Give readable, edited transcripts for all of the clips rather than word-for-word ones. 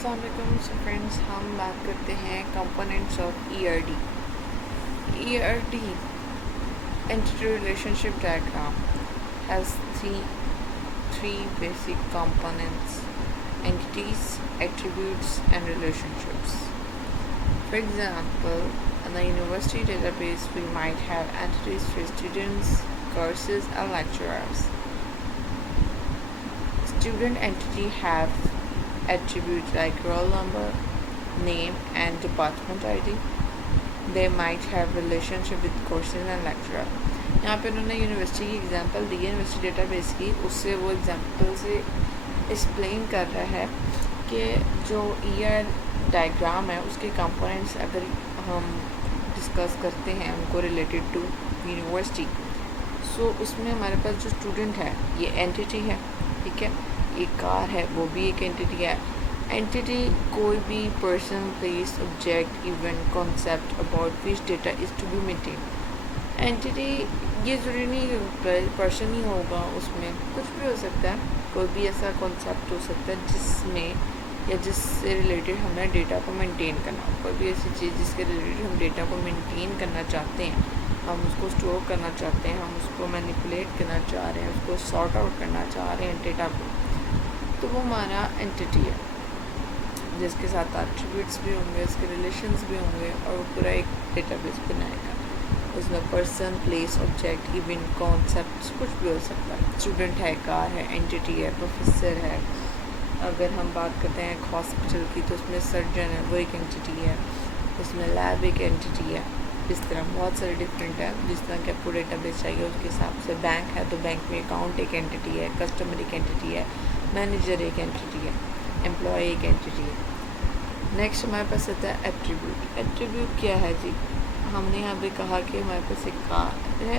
अस्सलाम वालेकुम। So friends, हम बात करते हैं components of ERD। ERD entity relationship diagram has three basic components: entities, attributes, and relationships. For example, in the university database, we might have entities for students, courses, and lecturers. Student entity have attributes like roll number, name, and department ID. They might have relationship with courses and lecturer. यहाँ पे उन्होंने university की example दी है, university database की। उससे वो example से explain कर रहा है कि जो ER डायग्राम है उसके कंपोनेंट्स अगर हम डिस्कस करते हैं उनको रिलेटेड टू यूनिवर्सिटी, सो उसमें हमारे पास जो स्टूडेंट है ये एंटिटी है, ठीक है। एक कार है, वो भी एक एंटिटी है। एंटिटी कोई भी person, place, object, event, concept about which data is to be maintain. Entity ये ज़रूरी नहीं पर्सन ही होगा, उसमें कुछ भी हो सकता है। कोई भी ऐसा कॉन्सेप्ट हो सकता है जिसमें या जिससे रिलेटेड हमें डेटा को मेंटेन करना हो। कोई भी ऐसी चीज़ जिसके रिलेटेड हम डेटा को मेंटेन करना चाहते हैं, हम उसको स्टोर करना चाहते हैं, हम उसको मैनिपुलेट करना चाह रहे हैं, उसको सॉर्ट आउट करना चाह रहे हैं डेटा को, तो वो हमारा एंटिटी है जिसके साथ एट्रीब्यूट्स भी होंगे, उसके रिलेशंस भी होंगे और वो पूरा एक डेटाबेस बनाएगा। उसमें person, place, object, event, concept कुछ भी हो सकता है। स्टूडेंट है, कार है, एंटिटी है, प्रोफेसर है। अगर हम बात करते हैं एक हॉस्पिटल की तो उसमें सर्जन है, वो एक एंटिटी है। उसमें लैब एक एंटिटी है। इस तरह बहुत सारे डिफरेंट है, जिस तरह के आपको डेटाबेस चाहिए उसके हिसाब से। बैंक है तो बैंक में अकाउंट एक एंटिटी है, कस्टमर एक एंटिटी है, मैनेजर एक एंटिटी है, एम्प्लॉय एक एंटिटी है। नेक्स्ट हमारे पास आता है एट्रीब्यूट। एट्रीब्यूट क्या है जी? हमने यहाँ पे कहा कि हमारे पास एक कार है,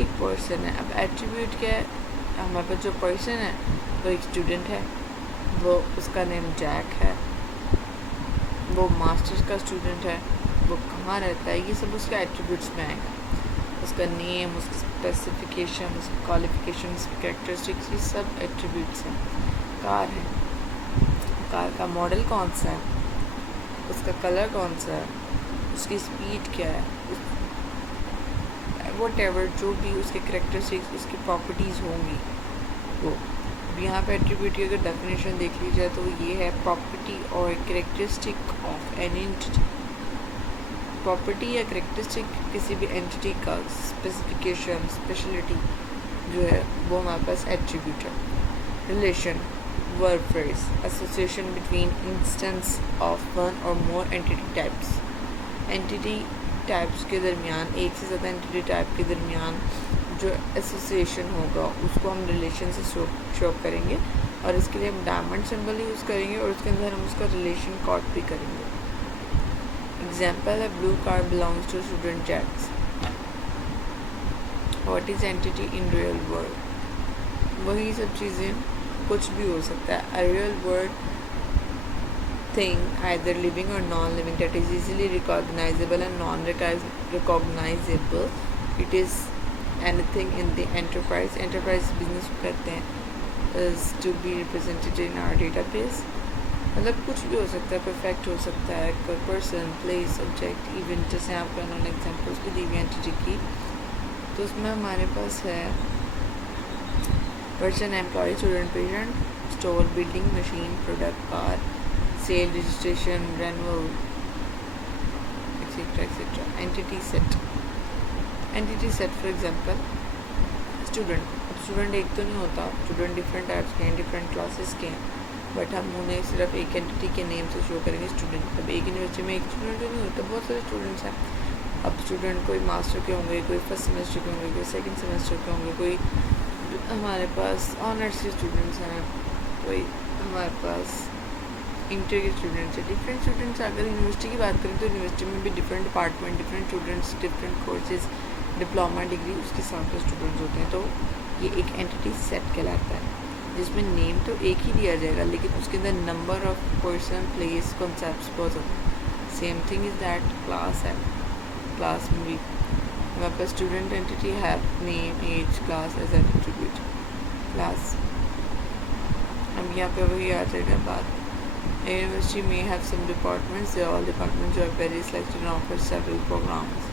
एक पर्सन है। अब एट्रीब्यूट क्या है? हमारे पास जो पर्सन है वो एक स्टूडेंट है, वो उसका नेम जैक है, वो मास्टर्स का स्टूडेंट है, वो कहाँ रहता है, ये सब उसके एट्रीब्यूट्स में आएगा। उसका नेम, उसकी स्पेसिफिकेशन, उसकी क्वालिफिकेशन, उसकी कैरेक्टरिस्टिक्स, ये सब एट्रीब्यूट्स हैं। कार है, कार का मॉडल कौन सा है, उसका कलर कौन सा है, उसकी स्पीड क्या है, वॉटएवर जो भी उसके कैरेक्टरिस्टिक्स, उसकी प्रॉपर्टीज़ होंगी वो। अब यहाँ पे एट्रीब्यूट की अगर डेफिनेशन देख ली जाए तो ये है प्रॉपर्टी और characteristic of an entity. Property या कैरेक्टरिस्टिक किसी भी एंटिटी का स्पेसिफिकेशन, स्पेशलिटी जो है वो हमारे पास एट्रीब्यूट है। Relation, verb phrase, association between instance of one और मोर एंटिटी टाइप्स। एंटिटी टाइप्स के दरमियान, एक से ज़्यादा एंटिटी टाइप के दरमियान जो एसोसिएशन होगा उसको हम रिलेशन से शो करेंगे, और इसके लिए हम डायमंड सिंबल यूज़ करेंगे और उसके अंदर हम उसका रिलेशन कॉट भी करेंगे। एग्जाम्पल है blue car belongs to student Jack's. What is entity in real world? वही सब चीज़ें, कुछ भी हो सकता है। A real world thing, either living or non-living, that is easily recognizable and non-recognizable. It is anything in the enterprise business करते हैं, is to be represented in our database। मतलब कुछ भी हो सकता है, परफेक्ट हो सकता है, कोई पर्सन, प्लेस, ऑब्जेक्ट, इवेंट। जैसे यहाँ पे उन्होंने एग्जाम्पल्स भी दी हुई एंटिटी की, तो उसमें हमारे पास है person, employee, student, patient, store, building, machine, product, car, sale, registration, renewal, etcetera etcetera. Entity set, entity set for example student. अब स्टूडेंट एक तो नहीं होता, स्टूडेंट डिफरेंट टाइप्स के हैं, डिफरेंट क्लासेस के हैं, बट हम उन्हें सिर्फ एक एंटिटी के नेम से शो करेंगे स्टूडेंट। अब एक यूनिवर्सिटी में एक स्टूडेंट नहीं होता, बहुत सारे स्टूडेंट्स हैं। अब स्टूडेंट कोई मास्टर के होंगे, कोई फर्स्ट सेमेस्टर के होंगे, कोई सेकेंड सेमेस्टर के होंगे, कोई हमारे पास ऑनर्स के स्टूडेंट्स हैं, कोई हमारे पास इंटर के स्टूडेंट्स हैं। डिफरेंट स्टूडेंट्स, अगर यूनिवर्सिटी की बात करें तो यूनिवर्सिटी में भी different department, different students, different courses, diploma, degree, उसके साथ में स्टूडेंट्स होते हैं। तो ये एक एंटिटी सेट कहलाता है, जिसमें नेम तो एक ही दिया जाएगा लेकिन उसके अंदर number of person, place, concepts बहुत होते हैं। Same thing is that class है, क्लास में भी हमारे पास स्टूडेंट एंटिटी है, name, age, class as an attribute class. अब यहाँ पे वही आ जाएगा बात A university may have some departments. They all departments जो है various lecture and offer several programs.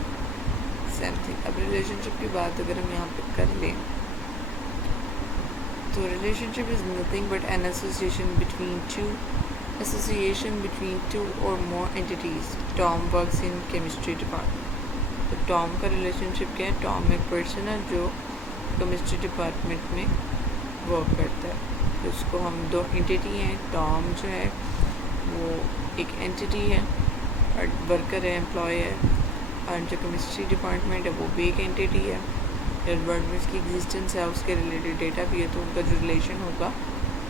Same thing. अब relationship की बात अगर हम यहाँ पे कर लें तो relationship is nothing but an association between two or more entities. Tom works in chemistry department. तो Tom का relationship क्या है? Tom एक person है जो chemistry department में work करता है. तो उसको हम दो entity हैं. Tom जो है वो एक एंटिटी है और वर्कर है, एम्प्लॉय है, और जो केमिस्ट्री डिपार्टमेंट है वो भी एक एंटिटी है. जब वर्ड में उसकी एग्जिस्टेंस है, उसके रिलेटेड डेटा भी है, तो उनका जो रिलेशन होगा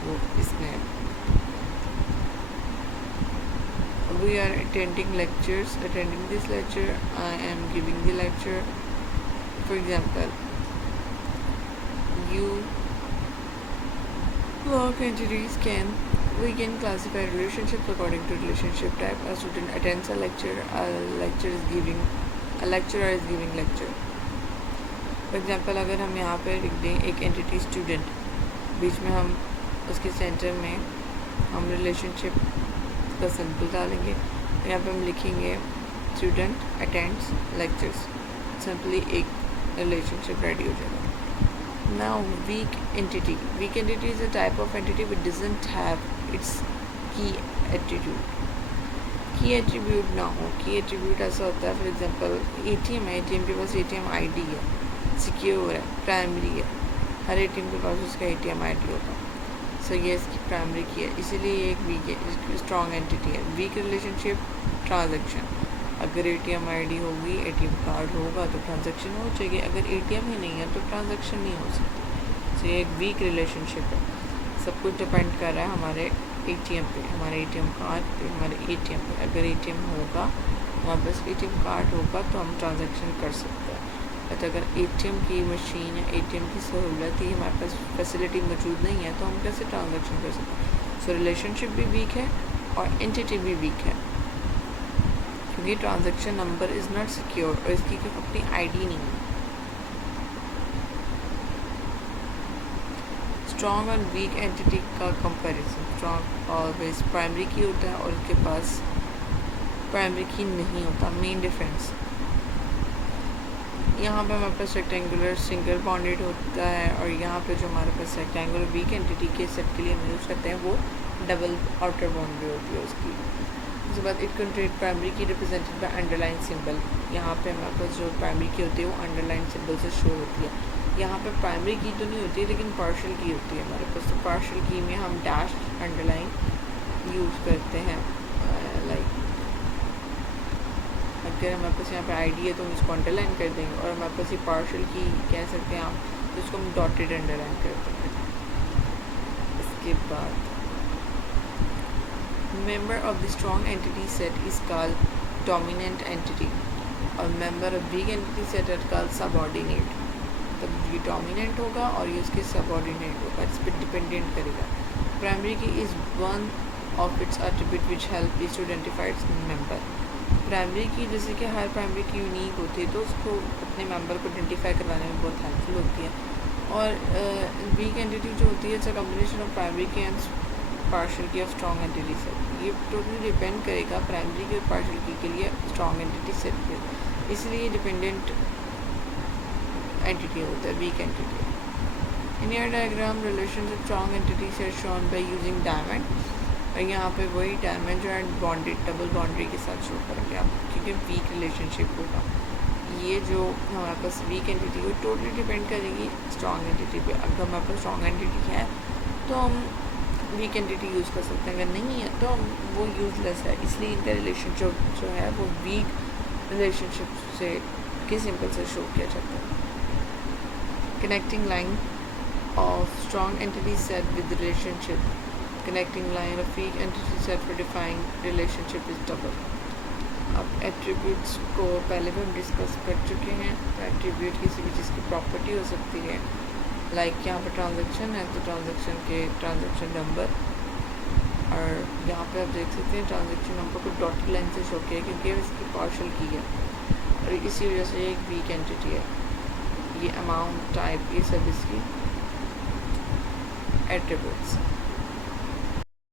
वो इसमें है. We are attending this lecture. I am giving the lecture. For example, you work entities we can classify relationships according to relationship type. A student attends a lecture. A lecturer is giving lecture. For example, अगर हम यहाँ पे लिख दें एक entity student, बीच में हम उसके सेंटर में हम relationship का सिंबल डालेंगे. यहाँ पे हम लिखेंगे student attends lectures. Simply एक relationship ready हो जाएगा. Now, weak entity is a type of entity which doesn't have its key attribute. Key attribute ना हो. Key attribute ऐसा होता है, for example, ATM है, ATM के पास ATM ID है, secure है, primary है. हर ATM के पास उसका ATM ID होगा. So ये इसकी primary की है, इसीलिए एक weak strong entity है. Weak relationship transaction. अगर ATM ID होगी, ATM कार्ड होगा तो ट्रांजैक्शन हो जाएगी. अगर ATM ही नहीं है तो ट्रांजैक्शन नहीं हो सकती. तो ये एक वीक रिलेशनशिप है. सब कुछ डिपेंड कर रहा है हमारे ATM पे, हमारे ATM कार्ड पे, हमारे ATM पे. अगर ATM होगा, हमारे पास ATM कार्ड होगा तो हम ट्रांजैक्शन कर सकते हैं. बट अगर ATM की मशीन या ATM की सहूलत ही हमारे पास फैसिलिटी मौजूद नहीं है तो हम कैसे ट्रांजैक्शन कर सकते हैं. सो रिलेशनशिप भी वीक है और एंटिटी भी वीक है, क्योंकि transaction number is not secure और इसकी अपनी आईडी नहीं है. स्ट्रॉन्ग और वीक एंटिटी का कंपैरिजन. स्ट्रॉन्ग ऑलवेज प्राइमरी की होता है और उसके पास प्राइमरी की नहीं होता. मेन डिफरेंस यहाँ पे हमारे पास रेक्टेंगुलर सिंगल बॉन्डेड होता है और यहाँ पे जो हमारे पास रेक्टेंगुलर वीक एंटिटी के सेट के लिए हम यूज़ करते हैं वो डबल आउटर बाउंड्री होती है उसकी. उसके बाद इट कंटेन प्राइमरी की रिप्रेजेंटेड बाय अंडरलाइन सिंबल. यहाँ पे हमारे पास जो प्राइमरी की होती है वो अंडरलाइन सिंबल से शो होती है. यहाँ पे प्राइमरी की तो नहीं होती लेकिन पार्शियल की होती है हमारे पास. तो पार्शियल की में हम डैश अंडरलाइन यूज़ करते हैं. लाइक अगर हमारे पास यहाँ पे आईडी है तो हम इसको अंडरलाइन कर देंगे, और हमारे पास ये पार्शियल की कह सकते हैं आप, तो इसको हम डॉटेड अंडरलाइन कर देंगे. इसके बाद member of the strong entity set is called dominant entity और member of weak entity set are called subordinate. तब ये dominant होगा और ये उसके subordinate होगा, इस पर dependent करेगा. Primary key is one of its attribute which help is to identify its member. Primary key जैसे कि हर primary key यूनिक होती है तो उसको अपने member को identify करवाने में बहुत helpful होती है. और weak entity जो होती है it's a combination of primary key and partial की और स्ट्रॉन्ग एंटिटी सेट. ये टोटली डिपेंड करेगा प्राइमरी की और पार्शियल की के लिए स्ट्रॉन्ग एंटिटी सेट पे, इसलिए डिपेंडेंट एंटिटी होता है weak entity. In your diagram relation of strong entity set shown by using diamond. और यहाँ पे वही डायमंड जो है बॉन्डेड डबल बाउंड्री के साथ शो करेंगे आप, क्योंकि वीक रिलेशनशिप होगा. ये जो हमारे पास वीक एंटिटी वो टोटली डिपेंड करेगी स्ट्रॉन्ग एंटिटी पे. अगर हमारे पास स्ट्रॉन्ग एंटिटी है तो हम वीक एंटिटी यूज़ कर सकते हैं, अगर नहीं है तो वो यूज़लेस है. इसलिए इनका रिलेशनशिप जो है वो वीक रिलेशनशिप से के सिंपल से शो किया जाता है. Connecting line of strong entity set with relationship. Connecting line of weak entity set for defying relationship is double. अब एट्रीब्यूट्स को पहले भी हम डिस्कस कर चुके हैं. तो एट्रीब्यूट किसी भी चीज़ की प्रॉपर्टी हो सकती है. लाइक यहाँ पर ट्रांजैक्शन है तो ट्रांजैक्शन के ट्रांजैक्शन नंबर, और यहाँ पे आप देख सकते हैं ट्रांजैक्शन नंबर को डॉटेड लाइन से शो किया क्योंकि इसकी पार्शियल की है और इसी वजह से एक वीक एंटिटी है. ये अमाउंट टाइप ये सब इसकी एट्रीब्यूट्स.